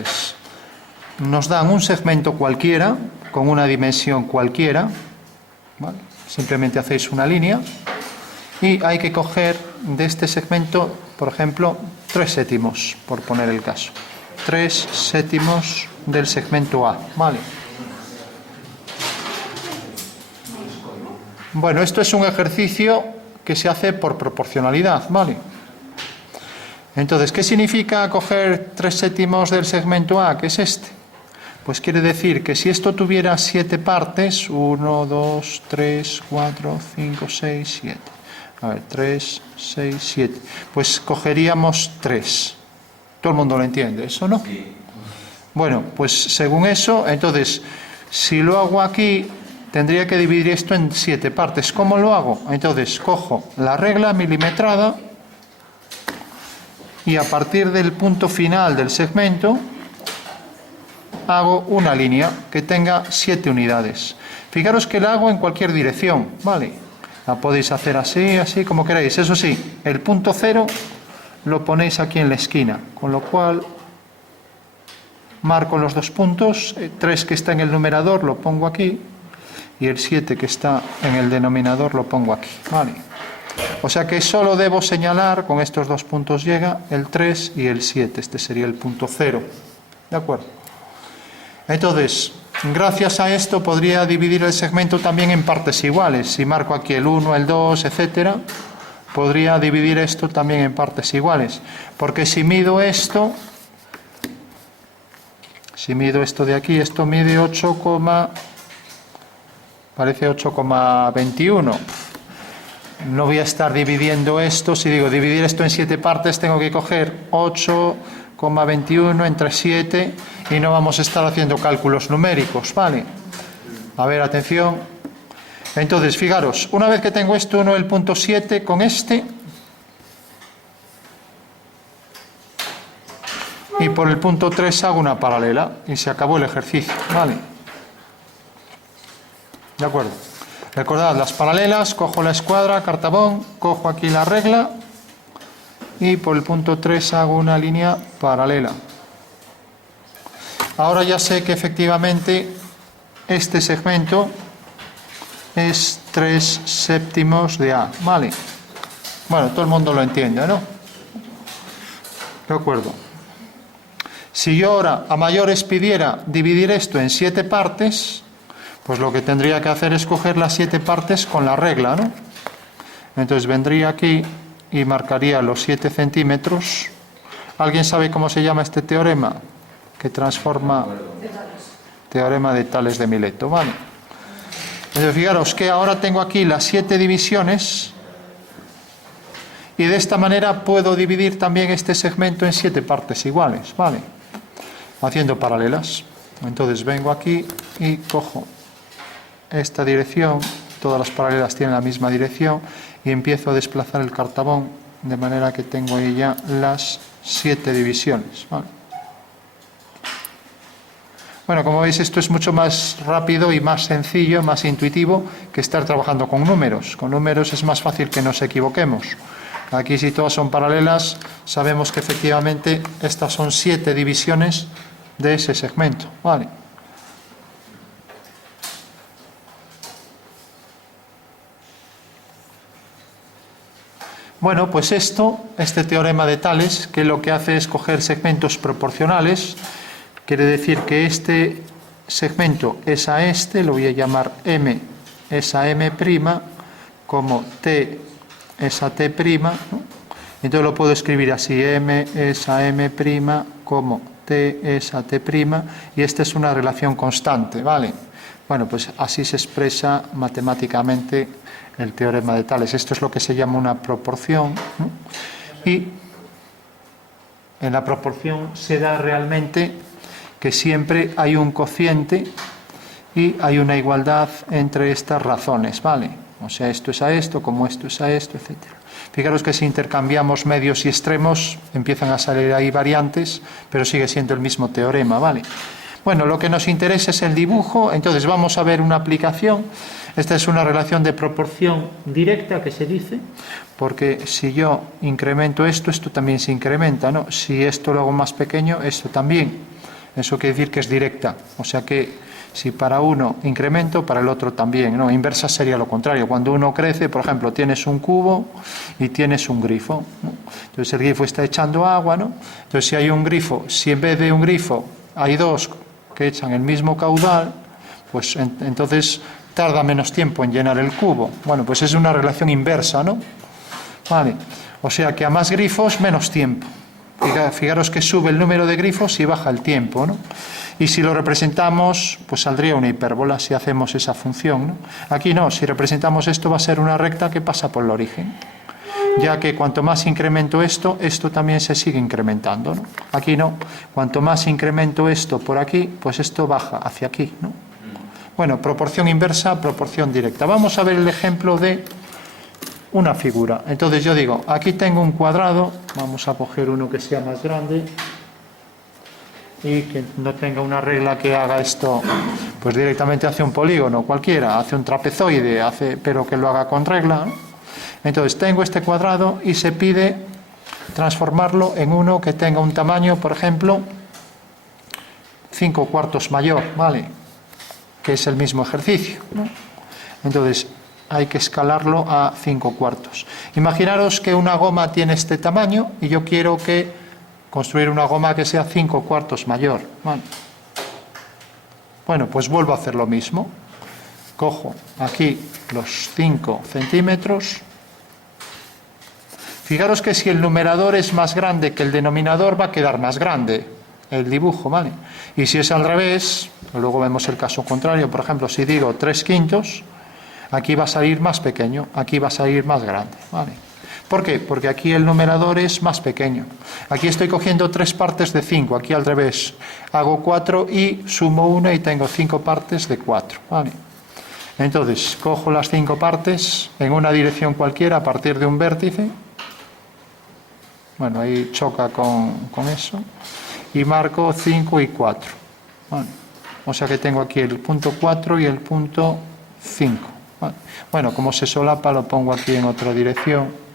partes. Nos dan un segmento cualquiera, con una dimensión cualquiera, ¿vale? Simplemente hacéis una línea y hay que coger de este segmento, por ejemplo, 3 séptimos, por poner el caso. 3 séptimos del segmento A, ¿vale? Bueno, esto es un ejercicio que se hace por proporcionalidad, ¿vale? Entonces, ¿qué significa coger 3 séptimos del segmento A, que es este? Pues quiere decir que si esto tuviera 7 partes, 1, 2, 3, 4, 5, 6, 7. A ver, 3, 6, 7. Pues cogeríamos 3. ¿Todo el mundo lo entiende? ¿Eso no? Sí. Bueno, pues según eso, entonces, si lo hago aquí, tendría que dividir esto en 7 partes. ¿Cómo lo hago? Entonces, cojo la regla milimetrada y a partir del punto final del segmento hago una línea que tenga 7 unidades. Fijaros que la hago en cualquier dirección, ¿vale? La podéis hacer así, así, como queráis. Eso sí, el punto 0 lo ponéis aquí en la esquina, con lo cual marco los 2 puntos, 3 que está en el numerador lo pongo aquí y el 7 que está en el denominador lo pongo aquí, ¿vale? O sea que solo debo señalar, con estos 2 puntos llega, el 3 y el 7, este sería el punto 0, ¿de acuerdo? Entonces, gracias a esto podría dividir el segmento también en partes iguales. Si marco aquí el 1, el 2, etcétera, podría dividir esto también en partes iguales. Porque si mido esto de aquí, esto mide 8,21. No voy a estar dividiendo esto. Si digo dividir esto en 7 partes, tengo que coger 8,21 entre 7 y no vamos a estar haciendo cálculos numéricos, ¿vale? A ver, atención. Entonces, fijaros, una vez que tengo esto, uno el punto 7 con este, y por el punto 3 hago una paralela y se acabó el ejercicio, ¿vale? ¿De acuerdo? Recordad las paralelas, cojo la escuadra, cartabón, cojo aquí la regla y por el punto 3 hago una línea paralela. Ahora ya sé que efectivamente este segmento es 3 séptimos de A, ¿vale? Bueno, todo el mundo lo entiende, ¿no? De acuerdo. Si yo ahora a mayores pidiera dividir esto en 7 partes, pues lo que tendría que hacer es coger las 7 partes con la regla, ¿no? Entonces vendría aquí y marcaría los 7 centímetros. ¿Alguien sabe cómo se llama este teorema? Que transforma... Teorema de Tales de Mileto, ¿vale? Entonces fijaros que ahora tengo aquí las 7 divisiones y de esta manera puedo dividir también este segmento en 7 partes iguales, ¿vale? Haciendo paralelas. Entonces vengo aquí y cojo esta dirección, todas las paralelas tienen la misma dirección y empiezo a desplazar el cartabón de manera que tengo ahí ya las 7 divisiones, ¿vale? Bueno, como veis, esto es mucho más rápido y más sencillo, más intuitivo que estar trabajando con números. Con números es más fácil que nos equivoquemos. Aquí, si todas son paralelas, sabemos que efectivamente estas son 7 divisiones de ese segmento, ¿vale? Bueno, pues este teorema de Tales, que lo que hace es coger segmentos proporcionales. Quiere decir que este segmento es a este, lo voy a llamar M es a M', como T es a T', ¿no? Entonces lo puedo escribir así, M es a M', como T es a T', y esta es una relación constante, ¿vale? Bueno, pues así se expresa matemáticamente el teorema de Tales. Esto es lo que se llama una proporción, ¿no? Y en la proporción se da realmente que siempre hay un cociente y hay una igualdad entre estas razones, ¿vale? O sea, esto es a esto, como esto es a esto, etc. Fijaros que si intercambiamos medios y extremos, empiezan a salir ahí variantes, pero sigue siendo el mismo teorema, ¿vale? Bueno, lo que nos interesa es el dibujo, entonces vamos a ver una aplicación. Esta es una relación de proporción directa que se dice, porque si yo incremento esto, esto también se incrementa, ¿no? Si esto lo hago más pequeño, esto también. Eso quiere decir que es directa. O sea que si para uno incremento, para el otro también, ¿no? Inversa sería lo contrario. Cuando uno crece, por ejemplo, tienes un cubo y tienes un grifo, ¿no? Entonces el grifo está echando agua, ¿no? Entonces si hay un grifo, si en vez de un grifo hay dos que echan el mismo caudal, pues entonces tarda menos tiempo en llenar el cubo. Bueno, pues es una relación inversa, ¿no? Vale. O sea que a más grifos, menos tiempo. Fijaros que sube el número de grifos y baja el tiempo, ¿no? Y si lo representamos, pues saldría una hipérbola si hacemos esa función, ¿no? Aquí no, si representamos esto va a ser una recta que pasa por el origen, ya que cuanto más incremento esto, esto también se sigue incrementando, ¿no? Aquí no, cuanto más incremento esto por aquí, pues esto baja hacia aquí, ¿no? Bueno, proporción inversa, proporción directa. Vamos a ver el ejemplo de una figura. Entonces yo digo, aquí tengo un cuadrado, vamos a coger uno que sea más grande y que no tenga una regla que haga esto, pues directamente hace un polígono cualquiera, hace un trapezoide, pero que lo haga con regla, ¿no? Entonces tengo este cuadrado y se pide transformarlo en uno que tenga un tamaño, por ejemplo, 5/4 mayor, ¿vale? Que es el mismo ejercicio, ¿no? Entonces hay que escalarlo a 5/4. Imaginaros que una goma tiene este tamaño y yo quiero construir una goma que sea 5/4 mayor, ¿vale? Bueno, pues vuelvo a hacer lo mismo. Cojo aquí los 5 centímetros. Fijaros que si el numerador es más grande que el denominador va a quedar más grande el dibujo, ¿vale? Y si es al revés, luego vemos el caso contrario, por ejemplo, si digo 3/5, aquí va a salir más pequeño, aquí va a salir más grande, ¿vale? ¿Por qué? Porque aquí el numerador es más pequeño. Aquí estoy cogiendo 3 partes de 5, aquí al revés. Hago 4 y sumo 1 y tengo 5 partes de 4, ¿vale? Entonces, cojo las 5 partes en una dirección cualquiera a partir de un vértice. Bueno, ahí choca con eso. Y marco 5 y 4. ¿Vale? O sea que tengo aquí el punto 4 y el punto 5. ¿Vale? Bueno, como se solapa lo pongo aquí en otra dirección.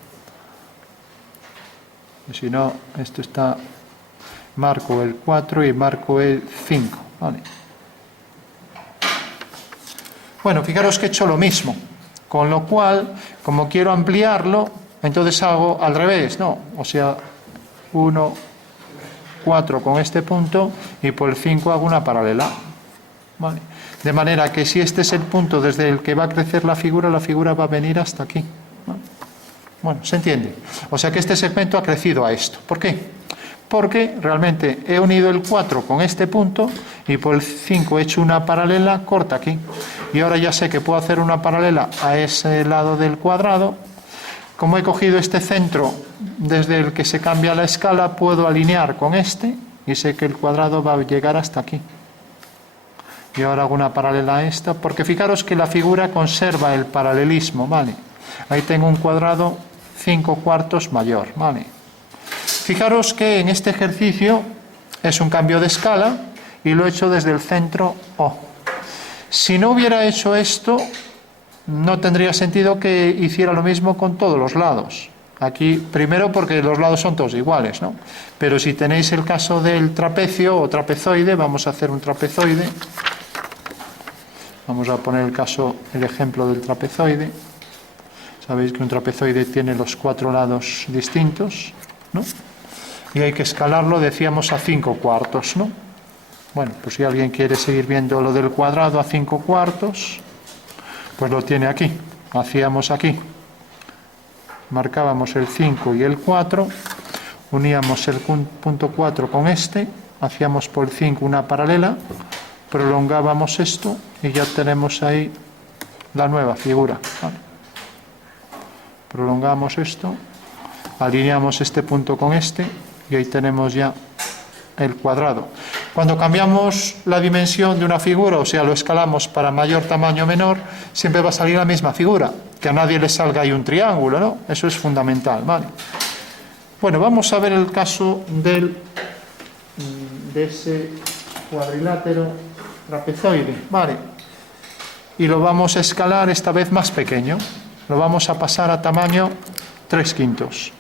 Si no, esto está... Marco el 4 y marco el 5. ¿Vale? Bueno, fijaros que he hecho lo mismo. Con lo cual, como quiero ampliarlo, entonces hago al revés, ¿no? O sea, 1, 4 con este punto y por el 5 hago una paralela. ¿Vale? De manera que si este es el punto desde el que va a crecer la figura va a venir hasta aquí. ¿Vale? Bueno, ¿se entiende? O sea que este segmento ha crecido a esto. ¿Por qué? Porque realmente he unido el 4 con este punto y por el 5 he hecho una paralela corta aquí. Y ahora ya sé que puedo hacer una paralela a ese lado del cuadrado. Como he cogido este centro desde el que se cambia la escala, puedo alinear con este y sé que el cuadrado va a llegar hasta aquí. Y ahora hago una paralela a esta, porque fijaros que la figura conserva el paralelismo, ¿vale? Ahí tengo un cuadrado 5/4 mayor, ¿vale? Fijaros que en este ejercicio es un cambio de escala y lo he hecho desde el centro O. Si no hubiera hecho esto, no tendría sentido que hiciera lo mismo con todos los lados. Aquí, primero porque los lados son todos iguales, ¿no? Pero si tenéis el caso del trapecio o trapezoide, vamos a hacer un trapezoide. Vamos a poner el ejemplo del trapezoide. Sabéis que un trapezoide tiene los 4 lados distintos, ¿no? Y hay que escalarlo, decíamos, a 5/4, ¿no? Bueno, pues si alguien quiere seguir viendo lo del cuadrado a 5/4, pues lo tiene aquí. Hacíamos aquí. Marcábamos el 5 y el 4, uníamos el punto 4 con este, hacíamos por el 5 una paralela, prolongábamos esto y ya tenemos ahí la nueva figura. ¿Vale? Prolongamos esto, alineamos este punto con este y ahí tenemos ya el cuadrado. Cuando cambiamos la dimensión de una figura, o sea, lo escalamos para mayor tamaño o menor, siempre va a salir la misma figura, que a nadie le salga ahí un triángulo, ¿no? Eso es fundamental, ¿vale? Bueno, vamos a ver el caso de ese cuadrilátero trapezoide, ¿vale? Y lo vamos a escalar esta vez más pequeño, lo vamos a pasar a tamaño 3/5.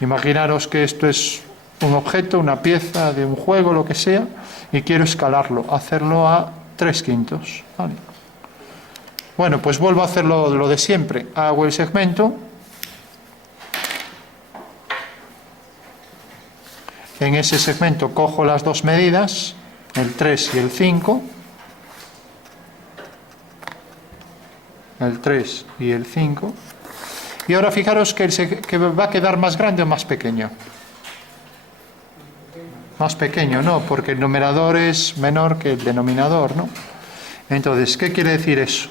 Imaginaros que esto es un objeto, una pieza de un juego, lo que sea, y quiero escalarlo, hacerlo a 3/5. ¿Vale? Bueno, pues vuelvo a hacerlo lo de siempre. Hago el segmento. En ese segmento cojo las dos medidas, el 3 y el 5. El 3 y el 5. Y ahora fijaros que va a quedar más grande o más pequeño. Más pequeño, ¿no? Porque el numerador es menor que el denominador, ¿no? Entonces, ¿qué quiere decir eso?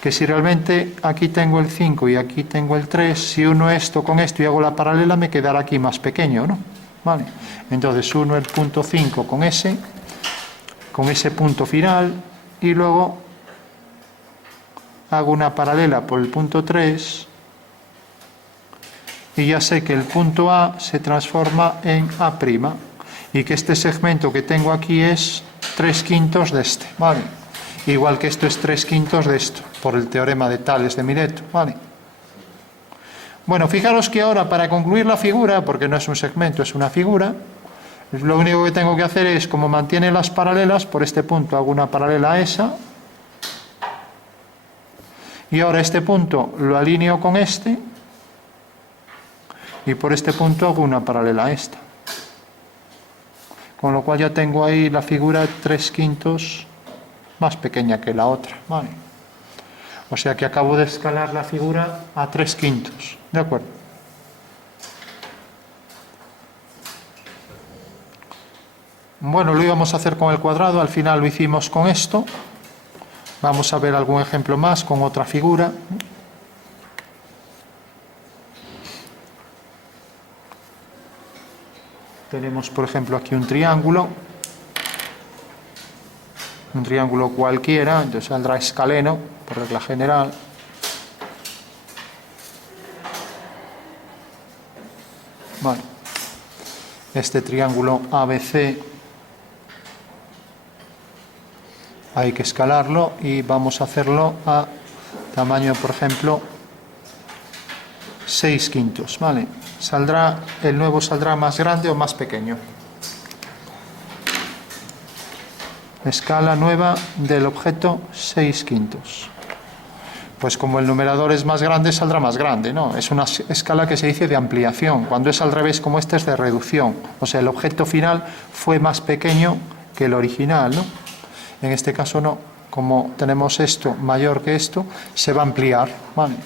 Que si realmente aquí tengo el 5 y aquí tengo el 3, si uno esto con esto y hago la paralela, me quedará aquí más pequeño, ¿no? Vale. Entonces, uno el punto 5 con ese punto final, y luego hago una paralela por el punto 3, y ya sé que el punto A se transforma en A', y que este segmento que tengo aquí es 3/5 de este, ¿vale? Igual que esto es 3/5 de esto, por el teorema de Tales de Mileto, ¿vale? Bueno, fijaros que ahora, para concluir la figura, porque no es un segmento, es una figura, lo único que tengo que hacer es, como mantiene las paralelas, por este punto hago una paralela a esa, y ahora este punto lo alineo con este, y por este punto hago una paralela a esta. Con lo cual ya tengo ahí la figura 3/5 más pequeña que la otra, ¿vale? O sea que acabo de escalar la figura a 3/5, ¿de acuerdo? Bueno, lo íbamos a hacer con el cuadrado, al final lo hicimos con esto. Vamos a ver algún ejemplo más con otra figura. Tenemos, por ejemplo, aquí un triángulo cualquiera, entonces saldrá escaleno, por regla general. Vale. Este triángulo ABC hay que escalarlo y vamos a hacerlo a tamaño, por ejemplo, 6/5, ¿vale? El nuevo saldrá más grande o más pequeño. Escala nueva del objeto 6/5. Pues como el numerador es más grande, saldrá más grande, ¿no? Es una escala que se dice de ampliación. Cuando es al revés, como este, es de reducción. O sea, el objeto final fue más pequeño que el original, ¿no? En este caso no. Como tenemos esto mayor que esto, se va a ampliar, ¿vale?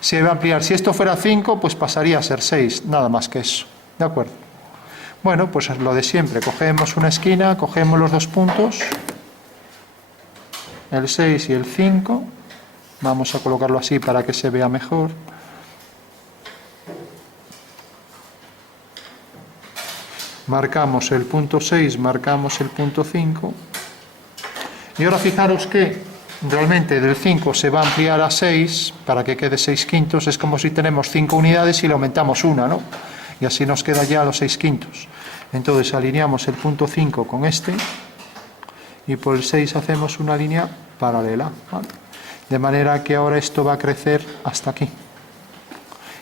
Se va a ampliar. Si esto fuera 5, pues pasaría a ser 6, nada más que eso. ¿De acuerdo? Bueno, pues es lo de siempre. Cogemos una esquina, cogemos los dos puntos, el 6 y el 5. Vamos a colocarlo así para que se vea mejor. Marcamos el punto 6, marcamos el punto 5. Y ahora fijaros que realmente del 5 se va a ampliar a 6 para que quede 6/5. Es como si tenemos 5 unidades y le aumentamos una, ¿no? Y así nos queda ya los 6/5. Entonces alineamos el punto 5 con este y por el 6 hacemos una línea paralela, ¿vale? De manera que ahora esto va a crecer hasta aquí.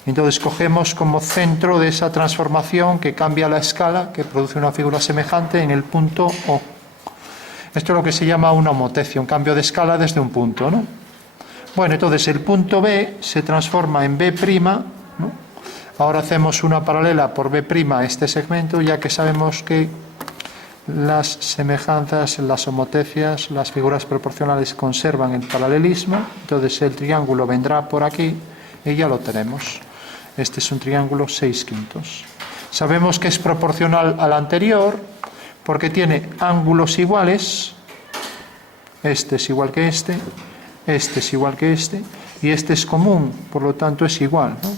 Entonces cogemos como centro de esa transformación que cambia la escala, que produce una figura semejante en el punto O. Esto es lo que se llama una homotecia, un cambio de escala desde un punto, ¿no? Bueno, entonces el punto B se transforma en B', ¿no? Ahora hacemos una paralela por B' a este segmento, ya que sabemos que las semejanzas, las homotecias, las figuras proporcionales conservan el paralelismo. Entonces el triángulo vendrá por aquí y ya lo tenemos. Este es un triángulo 6/5. Sabemos que es proporcional al anterior porque tiene ángulos iguales. Este es igual que este es igual que este, y este es común, por lo tanto es igual, ¿no?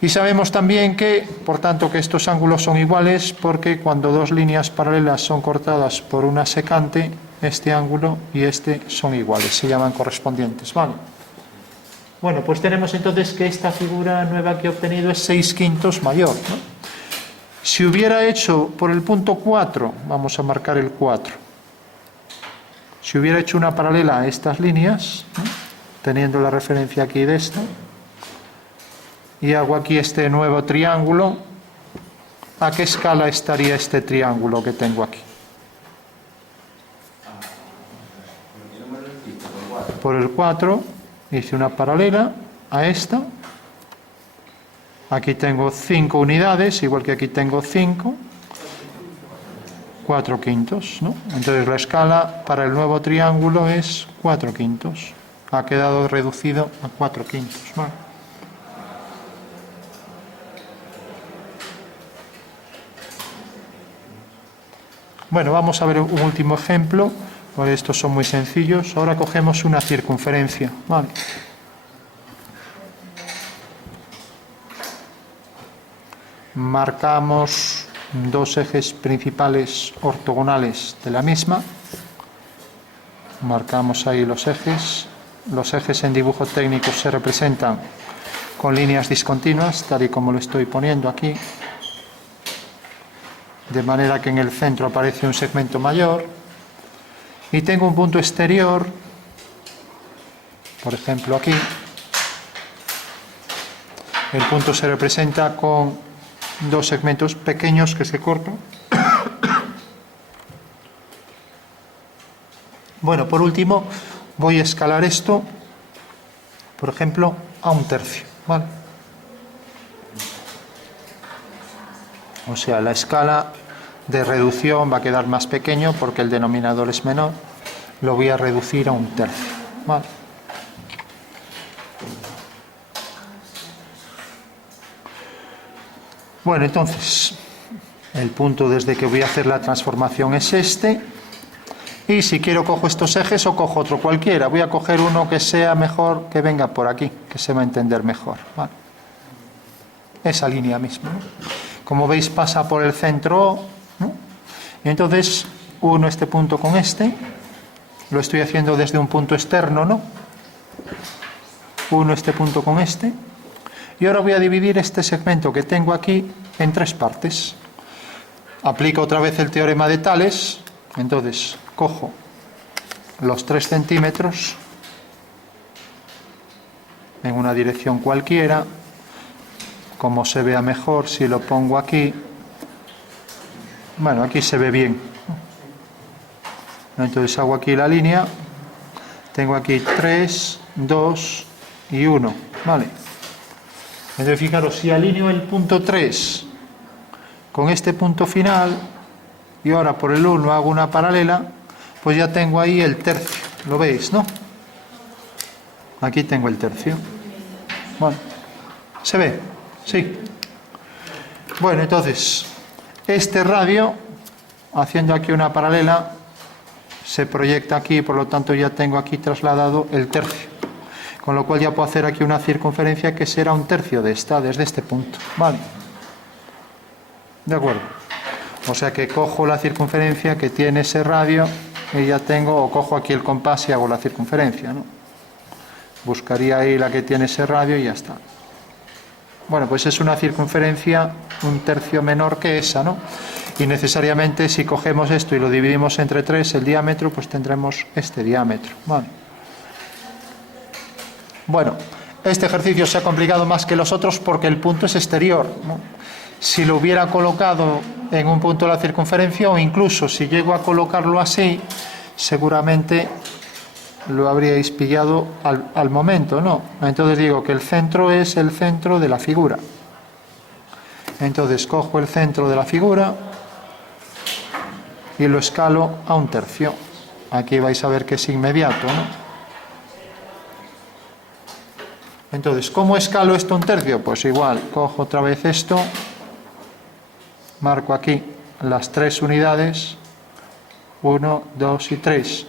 Y sabemos también que, por tanto, que estos ángulos son iguales porque cuando dos líneas paralelas son cortadas por una secante, este ángulo y este son iguales, se llaman correspondientes, ¿vale? Bueno, pues tenemos entonces que esta figura nueva que he obtenido es 6/5 mayor, ¿no? Si hubiera hecho por el punto 4, vamos a marcar el 4, si hubiera hecho una paralela a estas líneas, ¿no? Teniendo la referencia aquí de esto, y hago aquí este nuevo triángulo ¿a qué escala estaría este triángulo que tengo aquí? Por el 4, hice una paralela a esta. Aquí tengo 5 unidades, igual que aquí tengo 5. 4/5, ¿no? Entonces la escala para el nuevo triángulo es 4/5. Ha quedado reducido a 4/5. ¿Vale? Bueno, vamos a ver un último ejemplo. Pues estos son muy sencillos. Ahora cogemos una circunferencia. ¿Vale? Marcamos dos ejes principales ortogonales de la misma. Marcamos ahí los ejes. Los ejes en dibujo técnico se representan con líneas discontinuas, tal y como lo estoy poniendo aquí. De manera que en el centro aparece un segmento mayor. Y tengo un punto exterior, por ejemplo aquí. El punto se representa con dos segmentos pequeños que se cortan. Bueno, por último, voy a escalar esto, por ejemplo, a 1/3. ¿Vale? O sea, la escala de reducción va a quedar más pequeño porque el denominador es menor. Lo voy a reducir a 1/3. ¿Vale? Bueno, entonces, el punto desde que voy a hacer la transformación es este. Y si quiero cojo estos ejes o cojo otro cualquiera. Voy a coger uno que sea mejor, que venga por aquí, que se va a entender mejor. ¿Vale? Esa línea misma, ¿no? Como veis pasa por el centro, ¿no? Y entonces uno este punto con este. Lo estoy haciendo desde un punto externo, ¿no? Uno este punto con este. Y ahora voy a dividir este segmento que tengo aquí en 3 partes. Aplico otra vez el teorema de Tales. Entonces cojo los 3 centímetros en una dirección cualquiera, como se vea mejor si lo pongo aquí. Bueno, aquí se ve bien. Entonces hago aquí la línea, tengo aquí 3, 2 y 1. ¿Vale? Entonces fijaros, si alineo el punto 3 con este punto final y ahora por el 1 hago una paralela, pues ya tengo ahí el tercio. ¿Lo veis, no? Aquí tengo el tercio. Bueno, ¿se ve? Sí. Bueno, entonces, este radio, haciendo aquí una paralela, se proyecta aquí, por lo tanto ya tengo aquí trasladado el tercio. Con lo cual ya puedo hacer aquí una circunferencia que será 1/3 de esta, desde este punto. ¿Vale? De acuerdo. O sea que cojo la circunferencia que tiene ese radio y ya tengo, o cojo aquí el compás y hago la circunferencia, ¿no? Buscaría ahí la que tiene ese radio y ya está. Bueno, pues es una circunferencia 1/3 menor que esa, ¿no? Y necesariamente si cogemos esto y lo dividimos entre 3, el diámetro, pues tendremos este diámetro. ¿Vale? Bueno, este ejercicio se ha complicado más que los otros porque el punto es exterior, ¿no? Si lo hubiera colocado en un punto de la circunferencia, o incluso si llego a colocarlo así, seguramente lo habríais pillado al momento, ¿no? Entonces digo que el centro es el centro de la figura. Entonces cojo el centro de la figura y lo escalo a 1/3. Aquí vais a ver que es inmediato, ¿no? Entonces, ¿cómo escalo esto 1/3? Pues igual, cojo otra vez esto, marco aquí las 3 unidades, 1, 2 y 3.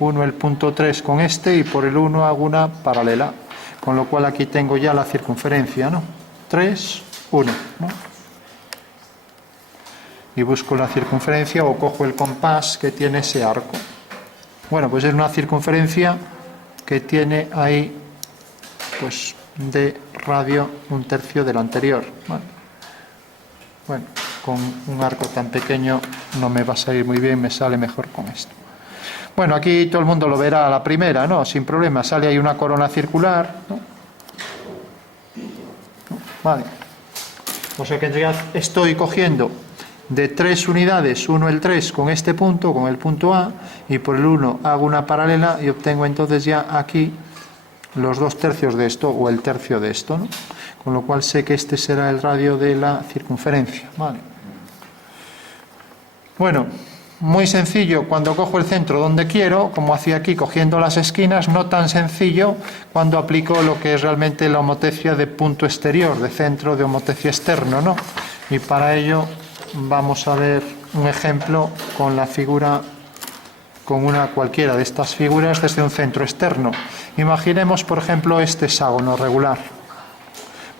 1 el punto 3 con este y por el 1 hago una paralela, con lo cual aquí tengo ya la circunferencia, ¿no? 3, 1, ¿no? Y busco la circunferencia o cojo el compás que tiene ese arco. Bueno, pues es una circunferencia que tiene ahí, pues, de radio 1/3 de la anterior. Bueno, con un arco tan pequeño no me va a salir muy bien, me sale mejor con esto. Bueno, aquí todo el mundo lo verá a la primera, ¿no? Sin problema, sale ahí una corona circular, ¿no? Vale. O sea que en realidad estoy cogiendo de 3 unidades, 1 el 3 con este punto, con el punto A, y por el 1 hago una paralela y obtengo entonces ya aquí los 2/3 de esto o el tercio de esto, ¿no? Con lo cual sé que este será el radio de la circunferencia, ¿vale? Bueno, muy sencillo cuando cojo el centro donde quiero, como hacía aquí cogiendo las esquinas, no tan sencillo cuando aplico lo que es realmente la homotecia de punto exterior, de centro de homotecia externo, ¿no? Y para ello vamos a ver un ejemplo con la figura, con una cualquiera de estas figuras desde un centro externo. Imaginemos, por ejemplo, este hexágono regular.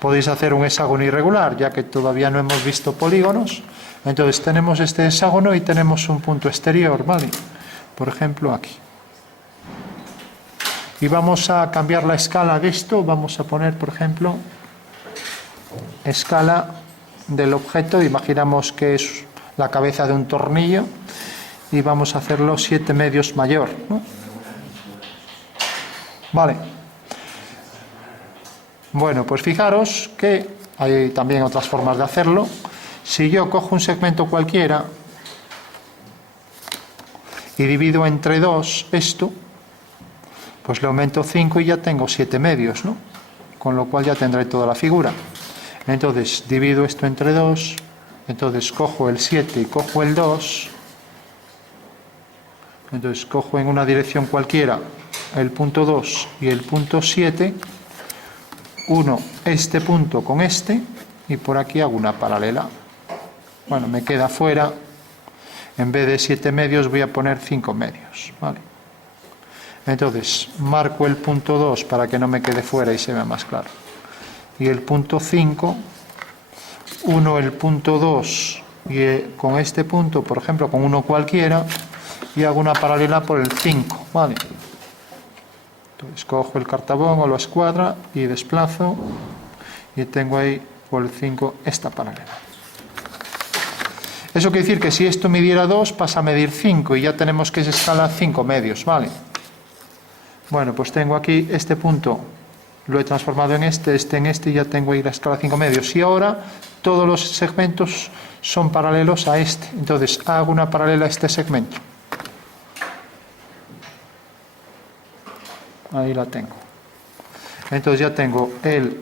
Podéis hacer un hexágono irregular, ya que todavía no hemos visto polígonos. Entonces tenemos este hexágono y tenemos un punto exterior, ¿vale? Por ejemplo, aquí. Y vamos a cambiar la escala de esto. Vamos a poner, por ejemplo, escala del objeto. Imaginamos que es la cabeza de un tornillo. Y vamos a hacerlo 7 medios mayor, ¿no? Vale. Bueno, pues fijaros que hay también otras formas de hacerlo. Si yo cojo un segmento cualquiera y divido entre 2 esto, pues le aumento 5 y ya tengo 7 medios, ¿no? Con lo cual ya tendré toda la figura. Entonces divido esto entre 2, entonces cojo el 7 y cojo el 2, entonces cojo en una dirección cualquiera el punto 2 y el punto 7, uno este punto con este y por aquí hago una paralela. Bueno, me queda fuera, en vez de 7 medios voy a poner 5 medios, ¿vale? Entonces marco el punto 2 para que no me quede fuera y se vea más claro. Y el punto 5, uno el punto 2 y con este punto, por ejemplo, con uno cualquiera, y hago una paralela por el 5, ¿vale? Entonces cojo el cartabón o lo escuadra y desplazo y tengo ahí por el 5 esta paralela. Eso quiere decir que si esto midiera 2 pasa a medir 5 y ya tenemos que es escala 5 medios, ¿vale? Bueno, pues tengo aquí este punto, lo he transformado en este en este y ya tengo ahí la escala 5 medios. Y ahora todos los segmentos son paralelos a este, entonces hago una paralela a este segmento. Ahí la tengo. Entonces ya tengo el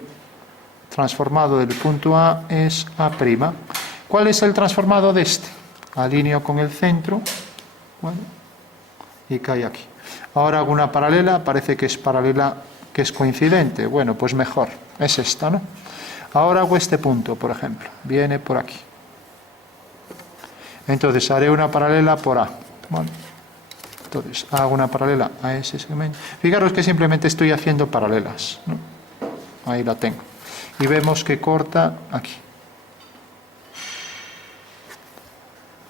transformado del punto A es A'. ¿Cuál es el transformado de este? Alineo con el centro, bueno, y cae aquí. Ahora hago una paralela, parece que es paralela, que es coincidente. Bueno, pues mejor, es esta, ¿no? Ahora hago este punto, por ejemplo, viene por aquí. Entonces haré una paralela por A, ¿vale? Entonces hago una paralela a ese segmento. Fijaros que simplemente estoy haciendo paralelas, ¿no? Ahí la tengo. Y vemos que corta aquí.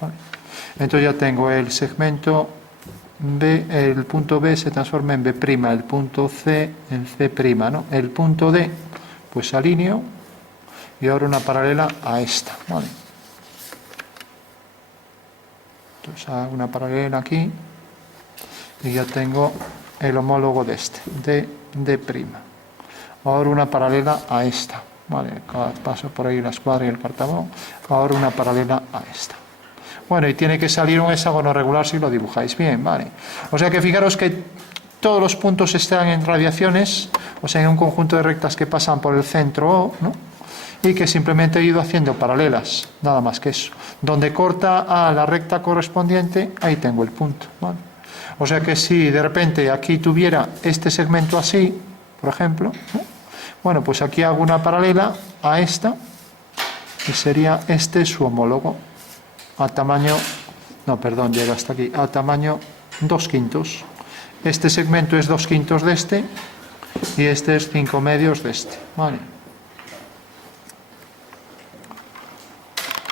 ¿Vale? Entonces ya tengo el segmento B, el punto B se transforma en B', el punto C en C', ¿no? El punto D, pues alineo y ahora una paralela a esta, ¿vale? Entonces hago una paralela aquí y ya tengo el homólogo de este, D'. Ahora una paralela a esta, ¿vale? Paso por ahí la escuadra y el cartabón. Ahora una paralela a esta. Bueno, y tiene que salir un hexágono regular si lo dibujáis bien, ¿vale? O sea que fijaros que todos los puntos están en radiaciones, o sea, en un conjunto de rectas que pasan por el centro O, ¿no? Y que simplemente he ido haciendo paralelas, nada más que eso. Donde corta a la recta correspondiente, ahí tengo el punto, ¿vale? O sea que si de repente aquí tuviera este segmento así, por ejemplo, ¿no? Bueno, pues aquí hago una paralela a esta y sería este su homólogo a tamaño, no, perdón, llega hasta aquí, a tamaño 2/5. Este segmento es 2/5 de este y este es 5 medios de este, ¿vale?